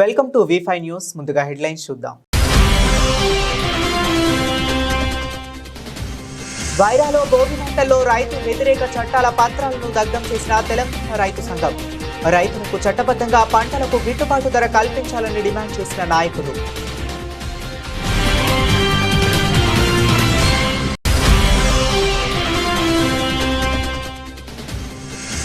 Welcome to V5 news. ముందుగా headlines చూద్దాం. వైరాలో భోగి మంటల్లో రైతు వ్యతిరేక చట్టాల పత్రాలను దగ్ధం చేసిన తెలంగాణ రైతు సంఘం. రైతులకు చట్టబద్ధంగా పంటలకు గిట్టుబాటు ధర కల్పించాలని డిమాండ్ చేసిన నాయకులు.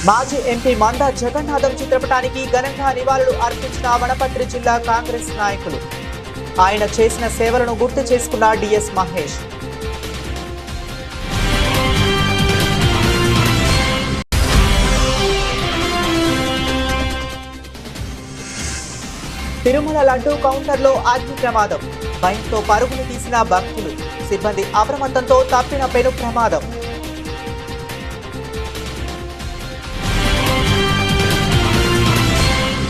మాజీ ఎంపీ మందా జగన్నాథం చిత్రపటానికి ఘనంగా నివాళులు అర్పించిన వనపర్తి జిల్లా కాంగ్రెస్ నాయకులు. ఆయన చేసిన సేవలను గుర్తు చేసుకున్న డిఎస్ మహేష్. తిరుమల లడ్డూ కౌంటర్లో అగ్ని ప్రమాదం. భయంతో పరుగులు తీసిన భక్తులు. సిబ్బంది అప్రమత్తంతో తప్పిన పెను ప్రమాదం.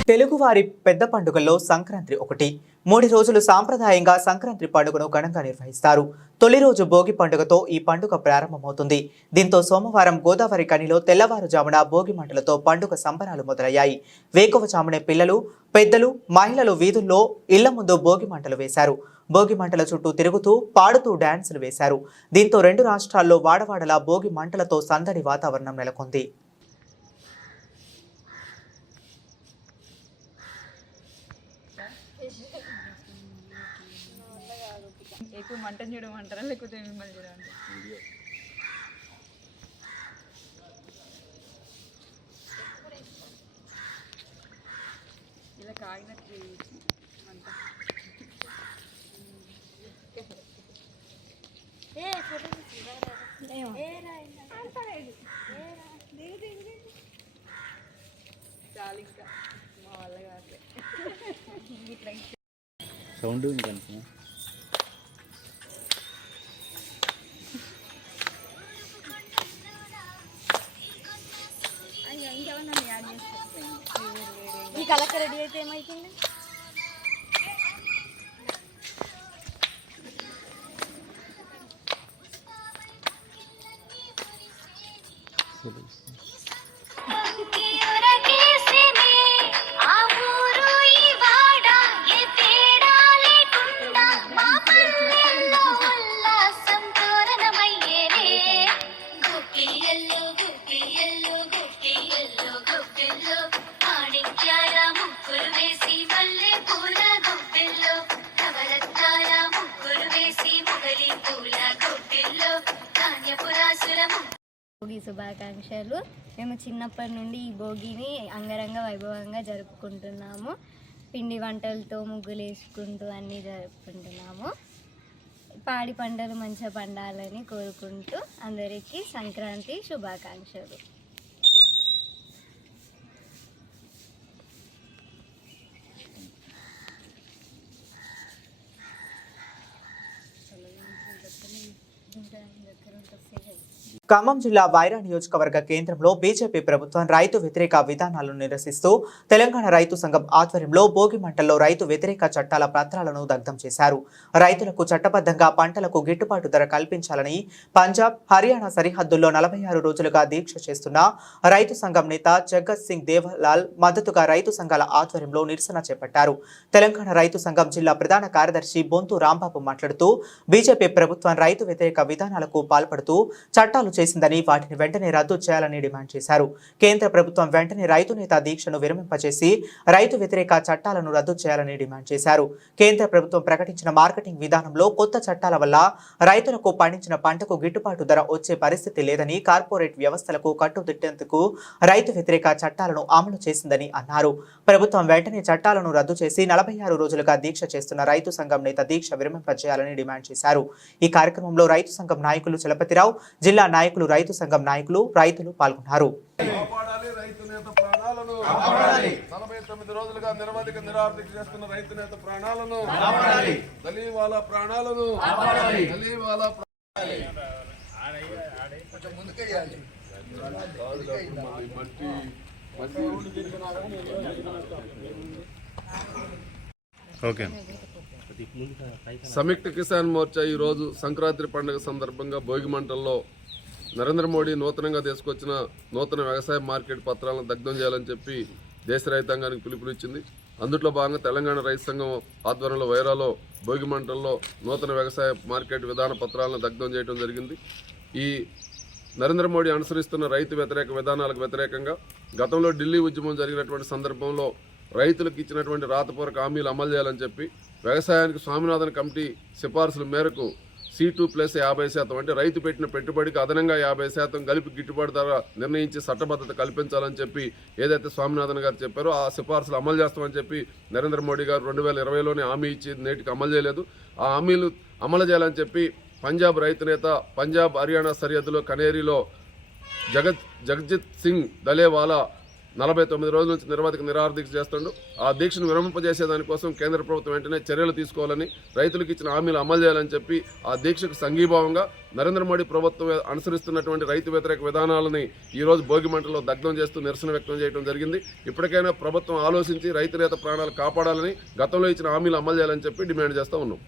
తెలుగువారి పెద్ద పండుగల్లో సంక్రాంతి ఒకటి. 3 రోజులు సాంప్రదాయంగా సంక్రాంతి పండుగను ఘనంగా నిర్వహిస్తారు. తొలి రోజు భోగి పండుగతో ఈ పండుగ ప్రారంభమవుతుంది. దీంతో సోమవారం గోదావరి కనిలో తెల్లవారుజామున భోగి మంటలతో పండుగ సంబరాలు మొదలయ్యాయి. వేకువజామునే పిల్లలు, పెద్దలు, మహిళలు వీధుల్లో ఇళ్ల ముందు భోగి మంటలు వేశారు. భోగి మంటల చుట్టూ తిరుగుతూ పాడుతూ డాన్సులు వేశారు. దీంతో 2 రాష్ట్రాల్లో వాడవాడలా భోగి మంటలతో సందడి వాతావరణం నెలకొంది. ఎక్కువ మంటను చూడమంటారా లేకపోతే మిమ్మల్ని చూడమంటారా? ఇలా కాగినట్టు మంట. చాలు ఇంకా మా వల్ల కాదు. ఇట్లా సౌండ్ ఇంకా ఈ కలెక్టర్ రెడీ అయితే ఏమైతుంది? భోగి శుభాకాంక్షలు. మేము చిన్నప్పటి నుండి ఈ భోగిని అంగరంగ వైభవంగా జరుపుకుంటున్నాము. పిండి వంటలతో ముగ్గులు వేసుకుంటూ అన్నీ జరుపుకుంటున్నాము. పాడి పంటలు మంచిగా పండాలని కోరుకుంటూ అందరికీ సంక్రాంతి శుభాకాంక్షలు. ఖమ్మం జిల్లా వైరా నియోజకవర్గ కేంద్రంలో బీజేపీ ప్రభుత్వం రైతు వ్యతిరేక విధానాలను నిరసిస్తూ తెలంగాణ రైతు సంఘం ఆధ్వర్యంలో భోగి మంటల్లో రైతు వ్యతిరేక చట్టాల పత్రాలను దగ్ధం చేశారు. రైతులకు చట్టబద్ధంగా పంటలకు గిట్టుబాటు ధర కల్పించాలని పంజాబ్, హర్యానా సరిహద్దుల్లో 46 రోజులుగా దీక్ష చేస్తున్న రైతు సంఘం నేత జగత్ సింగ్ దేవలాల్ మద్దతుగా రైతు సంఘాల ఆధ్వర్యంలో నిరసన చేపట్టారు. తెలంగాణ రైతు సంఘం జిల్లా ప్రధాన కార్యదర్శి బొంతు రాంబాబు మాట్లాడుతూ బీజేపీ ప్రభుత్వం రైతు వ్యతిరేక విధానాలకు పాల్పడుతూ చట్టాలు చేసిందని, వాటిని వెంటనే రద్దు చేయాలని డిమాండ్ చేశారు. కేంద్ర ప్రభుత్వం వెంటనే రైతు నేత దీక్షను విరమింపచేసి రైతు వ్యతిరేక చట్టాలను రద్దు చేయాలని డిమాండ్ చేశారు. కేంద్ర ప్రభుత్వం ప్రకటించిన మార్కెటింగ్ విధానంలో కొత్త చట్టాల వల్ల రైతులకు పండించిన పంటకు గిట్టుబాటు ధర వచ్చే పరిస్థితి లేదని, కార్పొరేట్ వ్యవస్థలకు కట్టుదిట్టేందుకు రైతు వ్యతిరేక చట్టాలను అమలు చేసిందని అన్నారు. ప్రభుత్వం వెంటనే చట్టాలను రద్దు చేసి 46 రోజులుగా దీక్ష చేస్తున్న రైతు సంఘం నేత దీక్ష విరమింపచేయాలని డిమాండ్ చేశారు. ఈ కార్యక్రమంలో రైతు సంఘం నాయకులు చలపతిరావు, జిల్లా నాయకులు, రైతు సంఘం నాయకులు, రైతులు పాల్గొన్నారు. 49 రోజులుగా నిరవధిక నిరాహారదీక్ష చేస్తున్న రైతు నేత ప్రాణాలను, దళీవాల ప్రాణాలను, సంయుక్త కిసాన్ మోర్చా ఈరోజు సంక్రాంతి పండుగ సందర్భంగా భోగి మంటల్లో నరేంద్ర మోడీ నూతనంగా తీసుకొచ్చిన నూతన వ్యవసాయ మార్కెట్ పత్రాలను దగ్ధం చేయాలని చెప్పి దేశ రైతాంగానికి పిలుపునిచ్చింది. అందుట్లో భాగంగా తెలంగాణ రైతు సంఘం ఆధ్వర్యంలో వైరాలో భోగి మంటల్లో నూతన వ్యవసాయ మార్కెట్ విధాన పత్రాలను దగ్ధం చేయడం జరిగింది. ఈ నరేంద్ర మోడీ అనుసరిస్తున్న రైతు వ్యతిరేక విధానాలకు వ్యతిరేకంగా గతంలో ఢిల్లీ ఉద్యమం జరిగినటువంటి సందర్భంలో రైతులకు ఇచ్చినటువంటి రాతపూర్వక హామీలు అమలు చేయాలని చెప్పి వ్యవసాయానికి స్వామినాథన్ కమిటీ సిఫార్సుల మేరకు C2+50% అంటే రైతు పెట్టిన పెట్టుబడికి అదనంగా 50% కలిపి గిట్టుబాటు ధర నిర్ణయించి చట్టబద్ధత కల్పించాలని చెప్పి ఏదైతే స్వామినాథన్ గారు చెప్పారో ఆ సిఫార్సులు అమలు చేస్తామని చెప్పి నరేంద్ర మోడీ గారు 2020లోనే హామీ ఇచ్చి నేటికి అమలు చేయలేదు. ఆ హామీలు అమలు చేయాలని చెప్పి పంజాబ్ రైతు నేత పంజాబ్ హర్యానా సరిహద్దులో కనేరిలో జగజిత్ సింగ్ దలేవాలా 49 రోజుల నుంచి నిరవధిక నిరాహార దీక్ష చేస్తుండు. ఆ దీక్షను విరమింపజేసే దానికోసం కేంద్ర ప్రభుత్వం వెంటనే చర్యలు తీసుకోవాలని, రైతులకు ఇచ్చిన హామీలు అమలు చేయాలని చెప్పి ఆ దీక్షకు సంఘీభావంగా నరేంద్ర మోడీ ప్రభుత్వం అనుసరిస్తున్నటువంటి రైతు వ్యతిరేక విధానాలని ఈరోజు భోగి మంటల్లో దగ్ధం చేస్తూ నిరసన వ్యక్తం చేయడం జరిగింది. ఇప్పటికైనా ప్రభుత్వం ఆలోచించి రైతు నేత ప్రాణాలు కాపాడాలని, గతంలో ఇచ్చిన హామీలు అమలు చేయాలని చెప్పి డిమాండ్ చేస్తూ ఉన్నాం.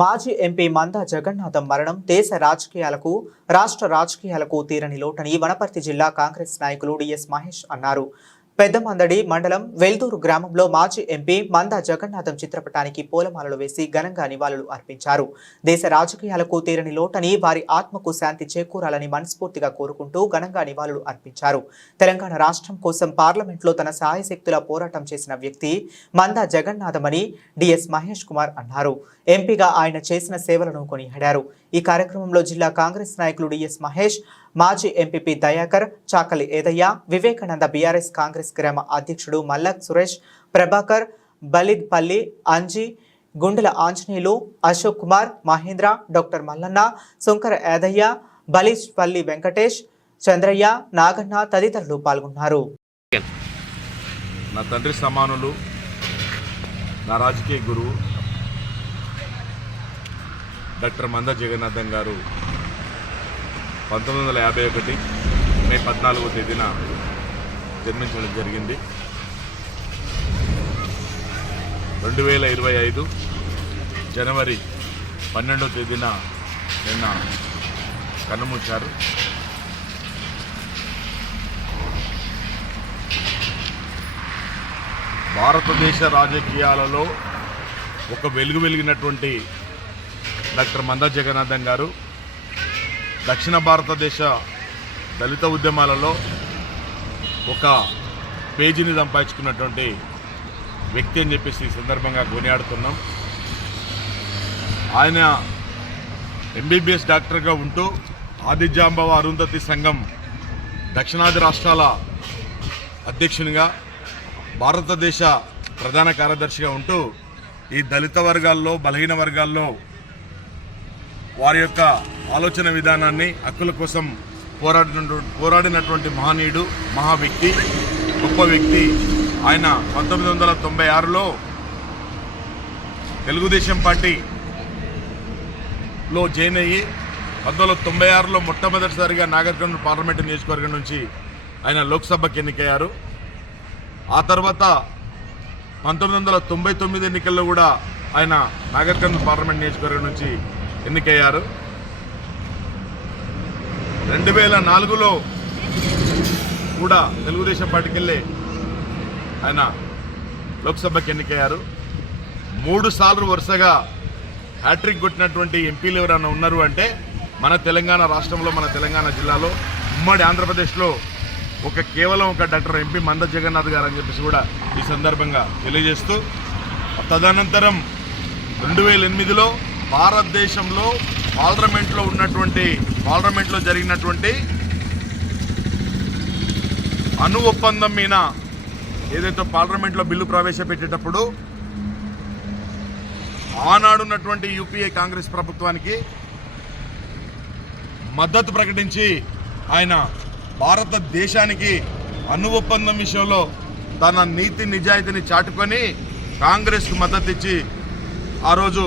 మాజీ ఎంపీ మందా జగన్నాథం మరణం దేశ రాజకీయాలకు, రాష్ట్ర రాజకీయాలకు తీరని లోటని వనపర్తి జిల్లా కాంగ్రెస్ నాయకులు డిఎస్ మహేష్ అన్నారు. పెద్దమందడి మండలం వెల్దూరు గ్రామంలో మాజీ ఎంపీ మందా జగన్నాథం చిత్రపటానికి పూలమాలలు వేసి ఘనంగా నివాళులు అర్పించారు. దేశ రాజకీయాలకు తీరని లోటని, వారి ఆత్మకు శాంతి చేకూరాలని మనస్ఫూర్తిగా కోరుకుంటూ ఘనంగా నివాళులు అర్పించారు. తెలంగాణ రాష్ట్రం కోసం పార్లమెంట్లో తన సాయశక్తుల పోరాటం చేసిన వ్యక్తి మందా జగన్నాథం అని డిఎస్ మహేష్ కుమార్ అన్నారు. ఎంపీగా ఆయన చేసిన సేవలను కొనియాడారు. ఈ కార్యక్రమంలో జిల్లా కాంగ్రెస్ నాయకులు డిఎస్ మహేష్, మాజీ ఎంపీపీ దయాకర్, చాకలి ఏదయ్య, వివేకానంద, బీఆర్ఎస్ కాంగ్రెస్ గ్రామ అధ్యక్షుడు మల్లక్ సురేష్, ప్రభాకర్, బలిద్పల్లి అంజీ, గుండెల ఆంజనేయులు, అశోక్ కుమార్, మహేంద్ర, డాక్టర్ మల్లన్న, శంకర ఏదయ్య, బలిజ్పల్లి వెంకటేష్, చంద్రయ్య, నాగన్న తదితరులు పాల్గొన్నారు. నా తండ్రి సమానులు, నా రాజకీయ గురువు డాక్టర్ మందా జగన్నాథం గారు 1951 మే 14వ తేదీన జన్మించడం జరిగింది. 2025 జనవరి 12వ తేదీన నిన్న కన్నుమూశారు. భారతదేశ రాజకీయాలలో ఒక వెలిగినటువంటి డాక్టర్ మందా జగన్నాథం గారు దక్షిణ భారతదేశ దళిత ఉద్యమాలలో ఒక పేజీని సంపాదించుకున్నటువంటి వ్యక్తి అని చెప్పేసి ఈ సందర్భంగా కొనియాడుతున్నాం. ఆయన ఎంబీబీఎస్ డాక్టర్గా ఉంటూ ఆదిజాంబవ అరుంధతి సంఘం దక్షిణాది రాష్ట్రాల అధ్యక్షునిగా, భారతదేశ ప్రధాన కార్యదర్శిగా ఉంటూ ఈ దళిత వర్గాల్లో, బలహీన వర్గాల్లో వారి యొక్క ఆలోచన విధానాన్ని, హక్కుల కోసం పోరాడినటువంటి మహనీయుడు, మహా వ్యక్తి, గొప్ప వ్యక్తి. ఆయన 1996లో తెలుగుదేశం పార్టీలో జాయిన్ అయ్యి 1996లో మొట్టమొదటిసారిగా నాగర్ కర్నూలు పార్లమెంటు నియోజకవర్గం నుంచి ఆయన లోక్సభకు ఎన్నికయ్యారు. ఆ తర్వాత 1999 ఎన్నికల్లో కూడా ఆయన నాగర్ కర్నూలు పార్లమెంట్ నియోజకవర్గం నుంచి ఎన్నికయ్యారు. 2004లో కూడా తెలుగుదేశం పార్టీకి వెళ్ళి ఆయన లోక్సభకి ఎన్నికయ్యారు. 3 సార్లు వరుసగా హ్యాట్రిక్ కొట్టినటువంటి ఎంపీలు ఎవరైనా ఉన్నారు అంటే మన తెలంగాణ రాష్ట్రంలో, మన తెలంగాణ జిల్లాలో, ఉమ్మడి ఆంధ్రప్రదేశ్లో కేవలం ఒక డాక్టర్ ఎంపీ మందా జగన్నాథ్ గారు అని చెప్పేసి కూడా ఈ సందర్భంగా తెలియజేస్తూ, తదనంతరం 2008లో భారతదేశంలో పార్లమెంట్లో జరిగినటువంటి అణు ఒప్పందం మీద ఏదైతే పార్లమెంట్లో బిల్లు ప్రవేశపెట్టేటప్పుడు ఆనాడున్నటువంటి యూపీఏ కాంగ్రెస్ ప్రభుత్వానికి మద్దతు ప్రకటించి ఆయన భారతదేశానికి అణు ఒప్పందం విషయంలో తన నీతి నిజాయితీని చాటుకొని కాంగ్రెస్కు మద్దతు ఇచ్చి ఆ రోజు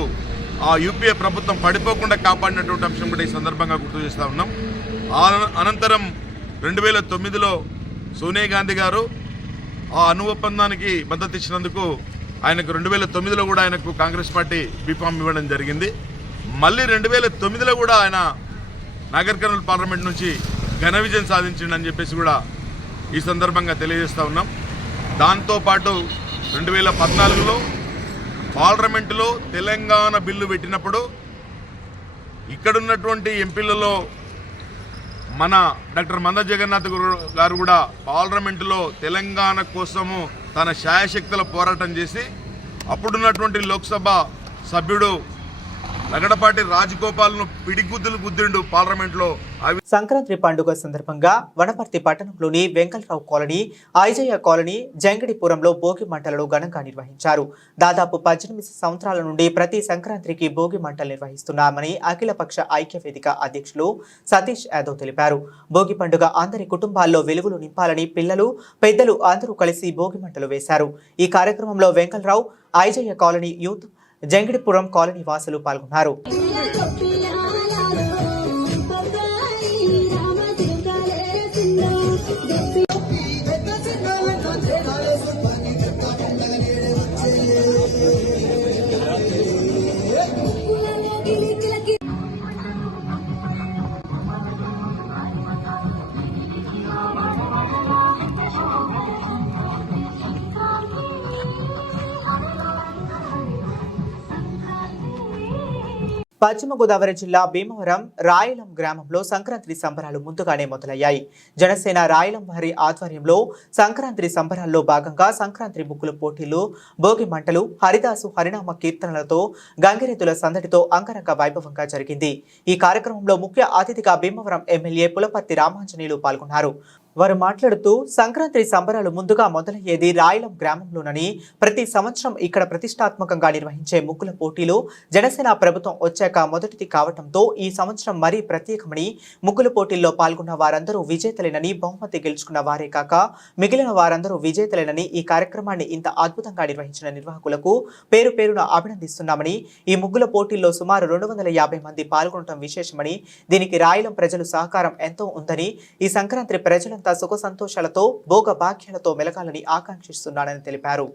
ఆ యూపీఏ ప్రభుత్వం పడిపోకుండా కాపాడినటువంటి అంశం కూడా ఈ సందర్భంగా గుర్తు చేస్తూ ఉన్నాం. అనంతరం 2009లో సోనియా గాంధీ గారు ఆ అణు ఒప్పందానికి మద్దతు ఇచ్చినందుకు ఆయనకు 2009లో కూడా ఆయనకు కాంగ్రెస్ పార్టీ బీఫామ్ ఇవ్వడం జరిగింది. మళ్ళీ 2009లో కూడా ఆయన నాగర్ కర్నూలు పార్లమెంట్ నుంచి ఘన విజయం సాధించిండని చెప్పేసి కూడా ఈ సందర్భంగా తెలియజేస్తూ ఉన్నాం. దాంతోపాటు 2014లో పార్లమెంటులో తెలంగాణ బిల్లు పెట్టినప్పుడు ఇక్కడున్నటువంటి ఎంపీలలో మన డాక్టర్ మంద జగన్నాథ్ గారు కూడా పార్లమెంటులో తెలంగాణ కోసము తన శాయశక్తుల పోరాటం చేసి అప్పుడున్నటువంటి లోక్సభ సభ్యుడు లగడపాటి రాజగోపాల్ను పిడిగుద్దులు గుద్దిండు పార్లమెంట్లో. సంక్రాంతి పండుగ సందర్భంగా వనపర్తి పట్టణంలోని వెంకట్రావు కాలనీ, ఐజయ్య కాలనీ, జంగిడిపురంలో భోగి మంటలను ఘనంగా నిర్వహించారు. దాదాపు 18 సంవత్సరాల నుండి ప్రతి సంక్రాంతికి భోగి మంటలు నిర్వహిస్తున్నామని అఖిలపక్ష ఐక్య వేదిక అధ్యక్షులు సతీష్ యాదవ్ తెలిపారు. భోగి పండుగ అందరి కుటుంబాల్లో వెలుగులు నింపాలని పిల్లలు, పెద్దలు అందరూ కలిసి భోగి మంటలు వేశారు. ఈ కార్యక్రమంలో Venkatrao, Aijayya colony youth, Jangidipuram colony వాసులు పాల్గొన్నారు. పశ్చిమ గోదావరి జిల్లా భీమవరం రాయలం గ్రామంలో సంక్రాంతి సంబరాలు ముందుగానే మొదలయ్యాయి. జనసేన రాయలం వారి ఆధ్వర్యంలో సంక్రాంతి సంబరాల్లో భాగంగా సంక్రాంతి ముగ్గుల పోటీలు, భోగి మంటలు, హరిదాసు హరినామ కీర్తనలతో గంగిరెద్దుల సందడితో అంగరంగ వైభవంగా జరిగింది. ఈ కార్యక్రమంలో ముఖ్య అతిథిగా భీమవరం ఎమ్మెల్యే పులపర్తి రామాంజనేయులు పాల్గొన్నారు. వారు మాట్లాడుతూ సంక్రాంతి సంబరాలు ముందుగా మొదలయ్యేది రాయలం గ్రామంలోనని, ప్రతి సంవత్సరం ఇక్కడ ప్రతిష్టాత్మకంగా నిర్వహించే ముగ్గుల పోటీలు జనసేన ప్రభుత్వం వచ్చాక మొదటిది కావడంతో ఈ సంవత్సరం మరీ ప్రత్యేకమని, ముగ్గుల పోటీల్లో పాల్గొన్న వారందరూ విజేతలేనని, బహుమతి గెలుచుకున్న వారే కాక మిగిలిన వారందరూ విజేతలేనని, ఈ కార్యక్రమాన్ని ఇంత అద్భుతంగా నిర్వహించిన నిర్వాహకులకు పేరు పేరున అభినందిస్తున్నామని, ఈ ముగ్గుల పోటీల్లో సుమారు 250 మంది పాల్గొనడం విశేషమని, దీనికి రాయలం ప్రజలు సహకారం ఎంతో ఉందని, ఈ సంక్రాంతి ప్రజలంతా సుఖ సంతోషాలతో భోగ భాగ్యాలతో మెలగాలని ఆకాంక్షిస్తున్నానని తెలిపారు.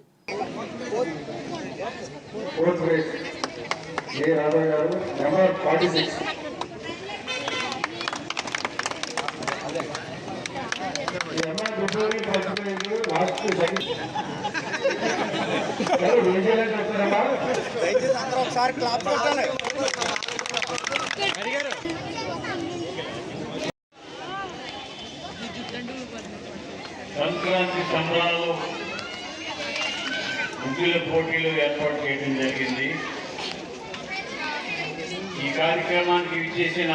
సంక్రాంతి సంబరాలు ముగ్గుల పోటీలు ఏర్పాటు చేయడం జరిగింది. ఈ కార్యక్రమానికి విచ్చేసిన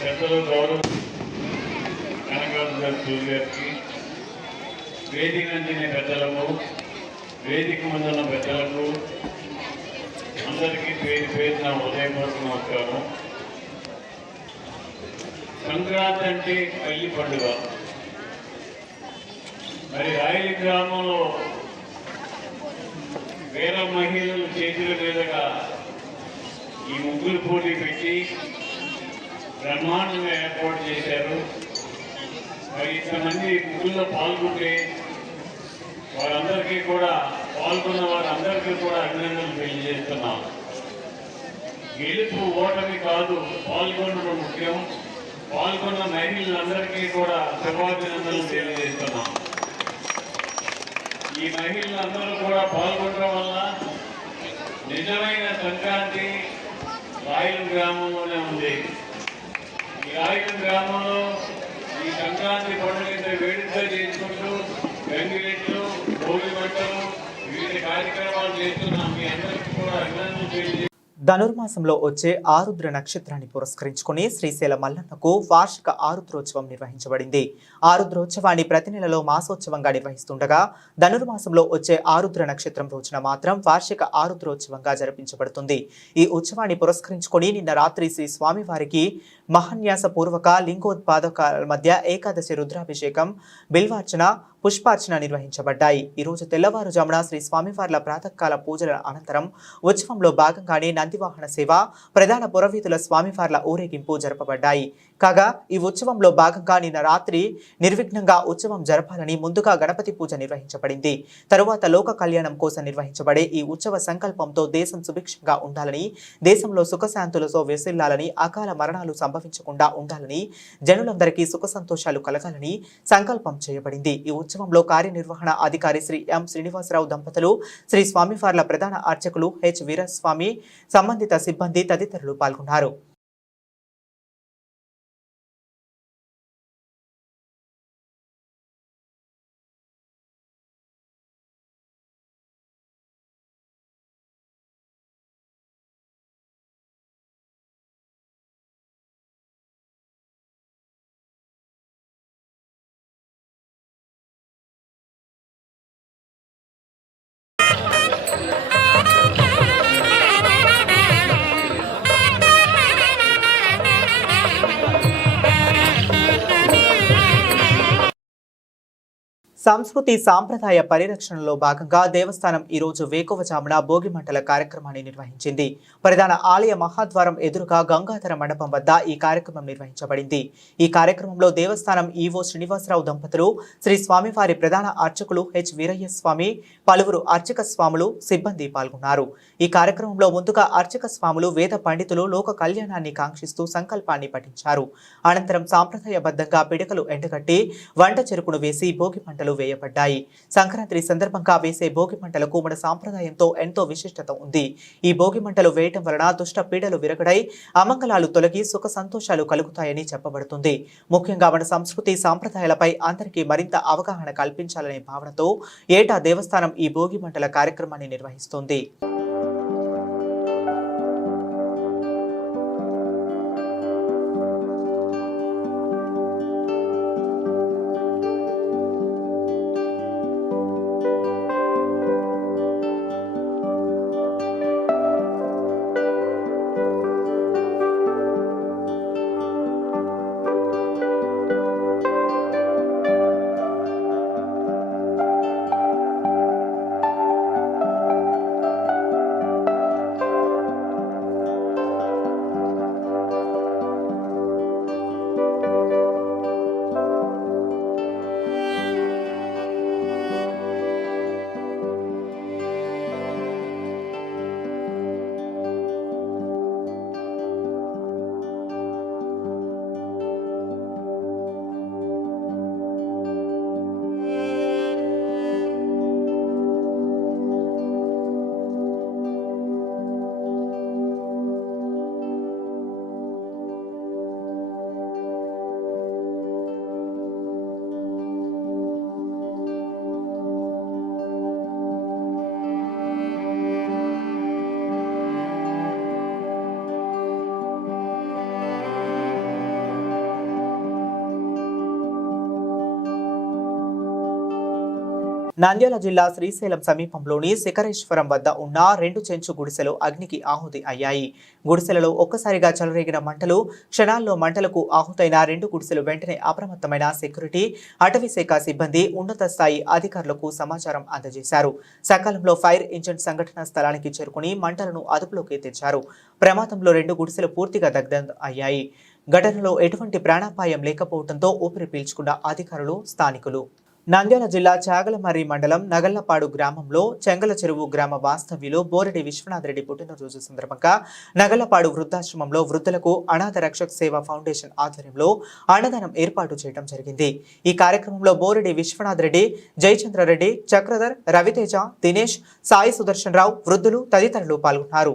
పెద్దలు గౌరవ కనకాల సూర్య గారికి, వేదిక అందిన పెద్దలకు, వేదిక ముందున్న పెద్దలకు అందరికీ పేరు పేరున ఉదయపూర్వక నమస్కారం. సంక్రాంతి అంటే పల్లి పండుగ. మరి రాయలి గ్రామంలో వేల మహిళలు చేతుల మీదుగా ఈ ముగ్గులు పోటీ పెట్టి బ్రహ్మాండంగా ఏర్పాటు చేశారు. మరి ఇంతమంది ముగ్గుల్లో పాల్గొంటే వారందరికీ కూడా, పాల్గొన్న వారందరికీ కూడా అభినందనలు తెలియజేస్తున్నాం. గెలుపు ఓటమి కాదు, పాల్గొనడం ముఖ్యం. పాల్గొన్న మహిళలందరికీ కూడా శుభాభినందనలు తెలియజేస్తున్నాం. ఈ మహిళలందరూ కూడా పాల్గొనడం వల్ల నిజమైన సంక్రాంతి రాయలం గ్రామంలోనే ఉంది. ఈ రాయలం గ్రామంలో ఈ సంక్రాంతి పండుగ వేడుకగా చేసుకుంటూ గంగిరెట్లు, భోగి మంటలు, వివిధ కార్యక్రమాలు చేస్తున్నాం. మీ అందరికీ కూడా అభినందనలు తెలియజేస్తున్నాం. ధనుర్మాసంలో వచ్చే ఆరుద్ర నక్షత్రాన్ని పురస్కరించుకుని శ్రీశైల మల్లన్నకు వార్షిక ఆరుద్రోత్సవం నిర్వహించబడింది. ఆరుద్రోత్సవాన్ని ప్రతి నెలలో మాసోత్సవంగా నిర్వహిస్తుండగా ధనుర్మాసంలో వచ్చే ఆరుద్ర నక్షత్రం రోజున మాత్రం వార్షిక ఆరుద్రోత్సవంగా జరిపించబడుతుంది. ఈ ఉత్సవాన్ని పురస్కరించుకుని నిన్న రాత్రి శ్రీ స్వామివారికి మహాన్యాస పూర్వక లింగోత్పాదకాల మధ్య ఏకాదశి రుద్రాభిషేకం, బిల్వార్చన, పుష్పార్చన నిర్వహించబడ్డాయి. ఈ రోజు తెల్లవారుజామున శ్రీ స్వామివార్ల ప్రాతకాల పూజల అనంతరం ఉత్సవంలో భాగంగానే నందివాహన సేవ, ప్రధాన పురవీధుల స్వామివార్ల ఊరేగింపు జరపబడ్డాయి. కాగా ఈ ఉత్సవంలో భాగంగా నిన్న రాత్రి నిర్విఘ్నంగా ఉత్సవం జరపాలని ముందుగా గణపతి పూజ నిర్వహించబడింది. తరువాత లోక కళ్యాణం కోసం నిర్వహించబడే ఈ ఉత్సవ సంకల్పంతో దేశం సుభిక్షంగా ఉండాలని, దేశంలో సుఖశాంతులతో విసిల్లాలని, అకాల మరణాలు సంభవించకుండా ఉండాలని, జనులందరికీ సుఖ సంతోషాలు కలగాలని సంకల్పం చేయబడింది. ఈ ఉత్సవంలో కార్యనిర్వహణ అధికారి శ్రీ ఎం శ్రీనివాసరావు దంపతులు, శ్రీ స్వామివార్ల ప్రధాన అర్చకులు హెచ్ వీరస్వామి, సంబంధిత సిబ్బంది తదితరులు పాల్గొన్నారు. సంస్కృతి సాంప్రదాయ పరిరక్షణలో భాగంగా దేవస్థానం ఈ రోజు వేకువజామున భోగి మంటల కార్యక్రమాన్ని నిర్వహించింది. ప్రధాన ఆలయ మహాద్వారం ఎదురుగా గంగాధర మండపం వద్ద ఈ కార్యక్రమం నిర్వహించబడింది. ఈ కార్యక్రమంలో దేవస్థానం ఈవో శ్రీనివాసరావు దంపతులు, శ్రీ స్వామివారి ప్రధాన అర్చకులు హెచ్ వీరయ్య స్వామి, పలువురు అర్చక స్వాములు, సిబ్బంది పాల్గొన్నారు. ఈ కార్యక్రమంలో ముందుగా అర్చక స్వాములు, వేద పండితులు లోక కళ్యాణాన్ని కాంక్షిస్తూ సంకల్పాన్ని పఠించారు. అనంతరం సాంప్రదాయబద్ధంగా పిడకలు ఎండగట్టి వంట చెరుకును వేసి భోగి మంటలు వేయబడ్డాయి. సంక్రాంతి సందర్భంగా వేసే భోగి మంటలకు మన సాంప్రదాయంతో ఎంతో విశిష్టత ఉంది. ఈ భోగి మంటలు వేయటం వలన దుష్ట పీడలు విరగడై అమంగళాలు తొలగి సుఖ సంతోషాలు కలుగుతాయని చెప్పబడుతుంది. ముఖ్యంగా మన సంస్కృతి సాంప్రదాయాలపై అందరికీ మరింత అవగాహన కల్పించాలనే భావనతో ఏటా దేవస్థానం ఈ భోగి మంటల కార్యక్రమాన్ని నిర్వహిస్తుంది. నంద్యాల జిల్లా శ్రీశైలం సమీపంలోని శిఖరేశ్వరం వద్ద ఉన్న 2 చెంచు గుడిసెలు అగ్నికి ఆహుతి అయ్యాయి. గుడిసెలలో ఒక్కసారిగా చెలరేగిన మంటలు, క్షణాల్లో మంటలకు ఆహుతైన 2 గుడిసెలు వెంటనే అప్రమత్తమైన సెక్యూరిటీ, అటవీ శాఖ సిబ్బంది ఉన్నత స్థాయి అధికారులకు సమాచారం అందజేశారు. సకాలంలో ఫైర్ ఇంజిన్ సంఘటనా స్థలానికి చేరుకుని మంటలను అదుపులోకి తెచ్చారు. ప్రమాదంలో 2 గుడిసెలు పూర్తిగా దగ్ధం అయ్యాయి. ఘటనలో ఎటువంటి ప్రాణాపాయం లేకపోవడంతో ఊపిరి పీల్చుకున్న అధికారులు, స్థానికులు. నంద్యాల జిల్లా చాగలమర్రి మండలం నగళ్లపాడు గ్రామంలో చెంగల చెరువు గ్రామ వాస్తవ్యులు బోరెడ్డి విశ్వనాథ్ రెడ్డి పుట్టినరోజు సందర్భంగా నగళ్లపాడు వృద్ధాశ్రమంలో వృద్ధులకు అనాథ రక్షక్ సేవా ఫౌండేషన్ ఆధ్వర్యంలో అన్నదానం ఏర్పాటు చేయడం జరిగింది. ఈ కార్యక్రమంలో బోరెడ్డి విశ్వనాథ్ రెడ్డి, జయచంద్రారెడ్డి, చక్రధర్, రవితేజ, దినేష్, సాయి సుదర్శన్ రావు, వృద్ధులు తదితరులు పాల్గొన్నారు.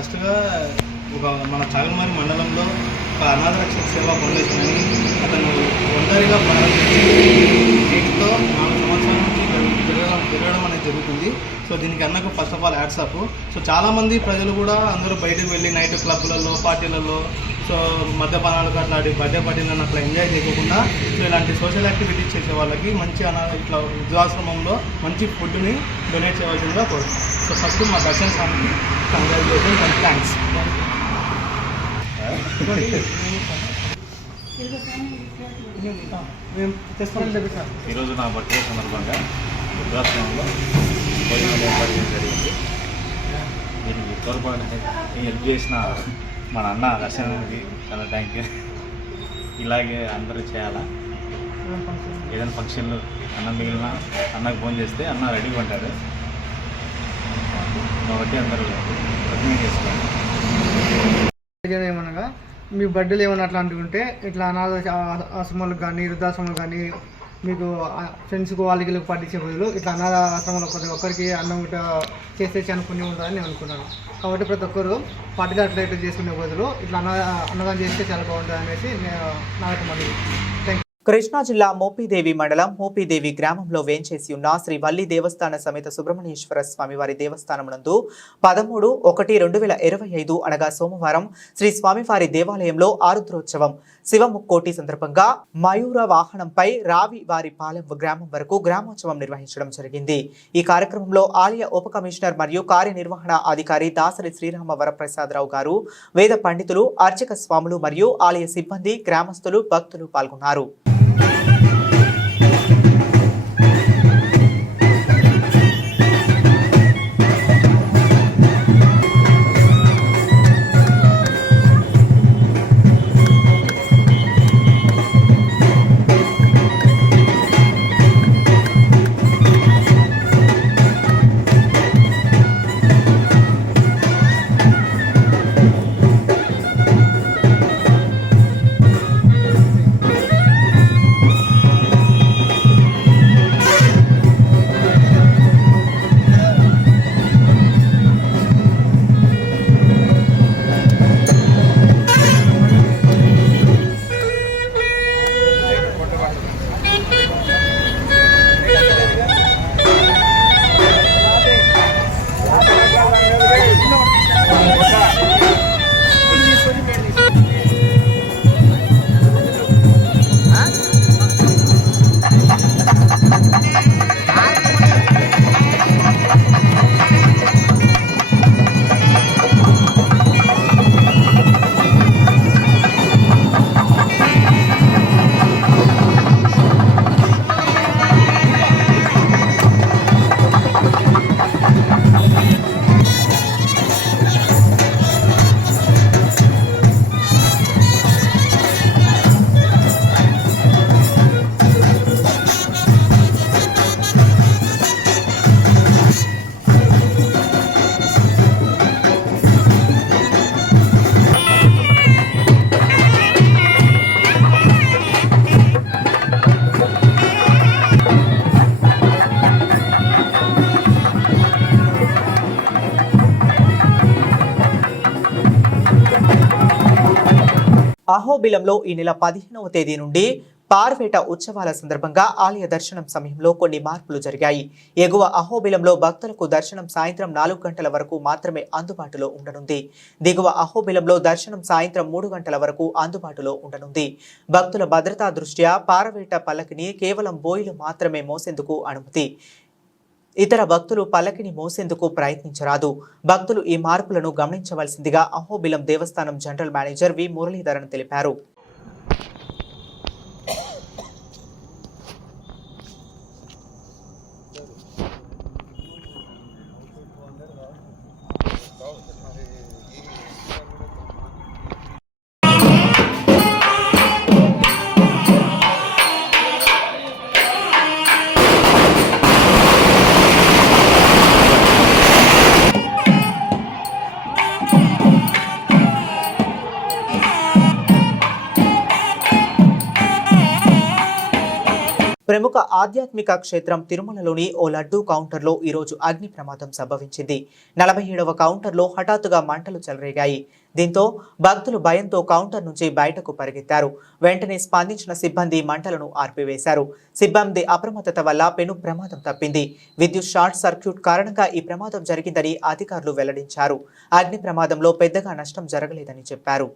ఫస్ట్గా మన చాగల్మరి మండలంలో ఒక అనాథ రక్షణ సేవా ఫౌండేషన్ అని అతను ఒంటరిగా ప్రారంభించి నేటితో 4 సంవత్సరాల నుంచి జరగడం అనేది జరుగుతుంది. సో దీనికి అన్నకు first of all hats off. So చాలామంది ప్రజలు కూడా అందరూ బయటకు వెళ్ళి నైట్ క్లబ్లలో పార్టీలలో సో మద్యపానాలకు అట్లాంటి బర్త్డే పార్టీలను అట్లా ఎంజాయ్ చేయకుండా సో ఇలాంటి సోషల్ యాక్టివిటీస్ చేసే వాళ్ళకి మంచి ఇట్లా వృద్ధాశ్రమంలో మంచి ఫుడ్ని డొనేట్ చేయవలసిందిగా కోరుతున్నాం. సో ఫస్ట్ మా దర్శన్ స్వామికి కంగ్రాచులేషన్స్ అండ్ థ్యాంక్స్. ఈరోజు నా బర్త్డే సందర్భంగా వృద్ధాశ్రమంలో భోజనాలు ఏర్పాటు చేయడం జరిగింది. దీనికి తోడ్పాటు హెల్ప్ చేసిన మన అన్న దర్శనానికి చాలా థ్యాంక్ యూ. ఇలాగే అందరూ చేయాలా. ఏదైనా ఫంక్షన్లు అన్నం మిగిలిన అన్నకు ఫోన్ చేస్తే అన్న రెడీగా ఉంటారు కాబట్టి అందరూ రికమెండ్ చేసుకోండి. ఏమనగా మీ బర్త్డేలు ఏమైనా అట్లాంటివి ఉంటే ఇట్లా అనాథ ఆశ్రమాలకు కానీ వృద్ధాశ్రమాలు కానీ మీకు ఫ్రెండ్స్కి వాళ్ళకి పాటించే బదులు ఇట్లా అనాథ ఆశ్రమాలు ప్రతి ఒక్కరికి అన్నం ఇట్లా చేస్తే చాలా పుణ్యం ఉంటుందని నేను అనుకున్నాను. కాబట్టి ప్రతి ఒక్కరు పార్టీలు అట్లా ఇట్లా చేసుకునే బదులు ఇట్లా అన్నదానం చేస్తే చాలా బాగుంటుంది అనేసి నాకు మనవి. Thank you. కృష్ణా జిల్లా మోపిదేవి మండలం మోపిదేవి గ్రామంలో వేంచేసి ఉన్న శ్రీ వల్లి దేవస్థాన సమేత సుబ్రహ్మణ్యేశ్వర స్వామివారి దేవస్థానం నందు 13/1/2025 అనగా సోమవారం శ్రీ స్వామివారి దేవాలయంలో ఆరుద్రోత్సవం శివముక్కోటి సందర్భంగా మయూర వాహనంపై రావి వారి పాలెం గ్రామం వరకు గ్రామోత్సవం నిర్వహించడం జరిగింది. ఈ కార్యక్రమంలో ఆలయ ఉప కమిషనర్ మరియు కార్యనిర్వహణ అధికారి దాసరి శ్రీరామ వరప్రసాదరావు గారు, వేద పండితులు, అర్చక స్వాములు మరియు ఆలయ సిబ్బంది, గ్రామస్తులు, భక్తులు పాల్గొన్నారు. అహోబిలంలో ఈ నెల 15వ తేదీ నుండి పార్వేట ఉత్సవాల సందర్భంగా ఆలయ దర్శనం సమయంలో కొన్ని మార్పులు జరిగాయి. ఎగువ అహోబిలంలో భక్తులకు దర్శనం సాయంత్రం 4 గంటల వరకు మాత్రమే అందుబాటులో ఉండనుంది. దిగువ అహోబిలంలో దర్శనం సాయంత్రం 3 గంటల వరకు అందుబాటులో ఉండనుంది. భక్తుల భద్రతా దృష్ట్యా పార్వేట పల్లకిని కేవలం బోయిలు మాత్రమే మోసేందుకు అనుమతి. ఇతర భక్తులు పల్లకిని మోసేందుకు ప్రయత్నించరాదు. భక్తులు ఈ మార్పులను గమనించవలసిందిగా అహోబిలం దేవస్థానం జనరల్ మేనేజర్ వి మురళీధరన్ తెలిపారు. ప్రముఖ ఆధ్యాత్మిక క్షేత్రం తిరుమలలోని ఓ లడ్డూ కౌంటర్లో ఈరోజు అగ్ని ప్రమాదం సంభవించింది. 47వ కౌంటర్లో హఠాత్తుగా మంటలు చెలరేగాయి. దీంతో భక్తులు భయంతో కౌంటర్ నుంచి బయటకు పరిగెత్తారు. వెంటనే స్పందించిన సిబ్బంది మంటలను ఆర్పివేశారు. సిబ్బంది అప్రమత్తత వల్ల పెను ప్రమాదం తప్పింది. విద్యుత్ షార్ట్ సర్క్యూట్ కారణంగా ఈ ప్రమాదం జరిగిందని అధికారులు వెల్లడించారు. అగ్ని ప్రమాదంలో పెద్దగా నష్టం జరగలేదని చెప్పారు.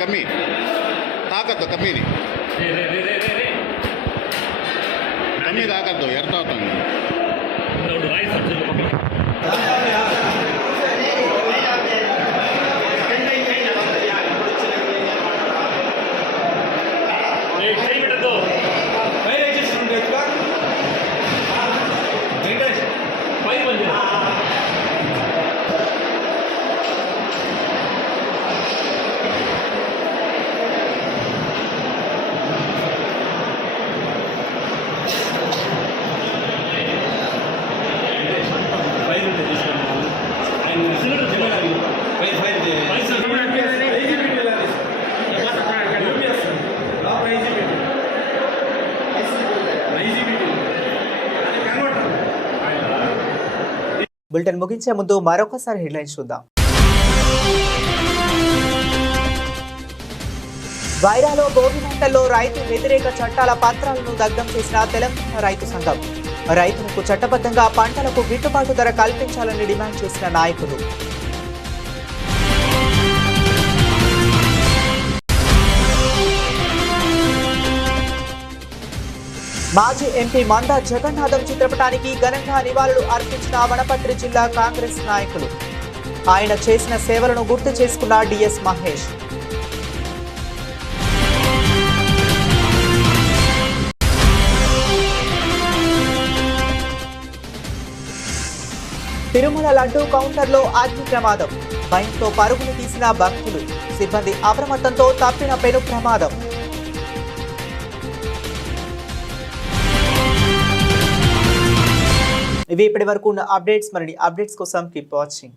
కమ్మి తాకద్దు కమ్మిని కమ్మి తాకద్దు ఎర్త అవుతాను. బులెటిన్ ముగించే ముందు మరొకసారి హెడ్లైన్స్ చూద్దాం. వైరాలో భోగి మంటల్లో రైతు వ్యతిరేక చట్టాల పత్రాలను దగ్ధం చేసిన తెలంగాణ రైతు సంఘం. రైతులకు చట్టబద్ధంగా పంటలకు గిట్టుబాటు ధర కల్పించాలని డిమాండ్ చేసిన నాయకులు. మాజీ ఎంపీ మందా జగన్నాథం చిత్రపటానికి ఘనంగా నివాళులు అర్పించిన వనపర్తి జిల్లా కాంగ్రెస్ నాయకులు. ఆయన చేసిన సేవలను గుర్తు చేసుకున్న డిఎస్ మహేష్. తిరుమల లడ్డూ కౌంటర్లో అగ్ని ప్రమాదం. భయంతో పరుగులు తీసిన భక్తులు. సిబ్బంది అప్రమత్తంతో తప్పిన పెను ప్రమాదం. ఇవి ఇప్పటి వరకు ఉన్న అప్డేట్స్. మరిన్ని అప్డేట్స్ కోసం కీప్ వాచింగ్.